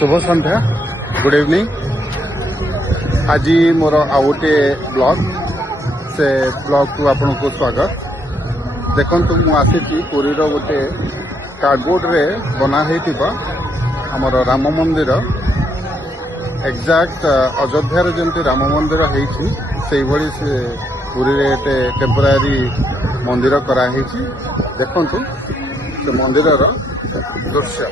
शुभ संध्या good evening. आज मोर आउ गोटे ब्लॉग से ब्लॉग को आपन को स्वागत। देखु मुझे पुरी गोटे कार्डबोर्ड रे बना आमर राम मंदिर एक्जाक्ट अयोध्यार जमी राम मंदिर से पुरी रे टेम्पोरारी मंदिर कराई। देखु से मंदिर दृश्य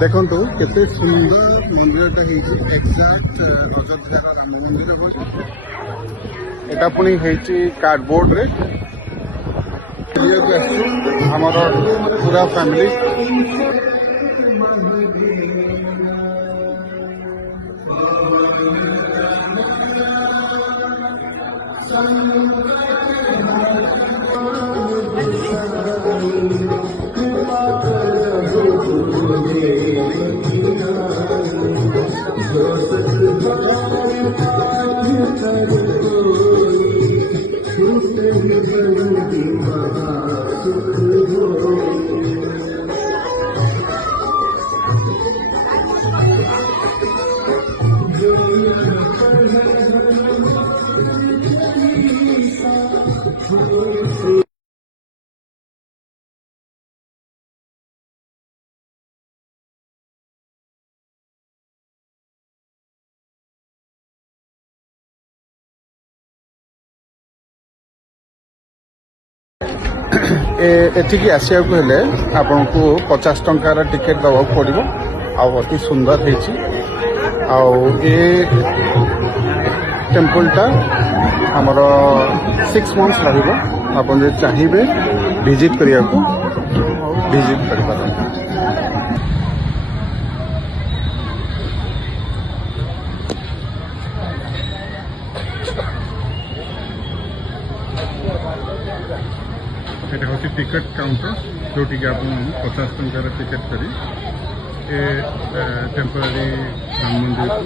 देखु केते सुंदर मंदिरटा एक्जाक्ट अयोध्या राम मंदिर एटा पुणी कार्डबोर्ड रे आमर पूरा फैमिली एठिकी आसिया को हेले आपन को 50 टंकार टिकेट दवा पड़ो। अति सुंदर टेम्पलटा आमर 6 मंथ्स रहिबो। आपन जे चाहिए विजिट करिया को विजिट कर पारे। এটা হচ্ছে টিকেট কাউন্টার जोटी आप 50 टंकार टिकेट करी टेम्पोरारी राम मंदिर को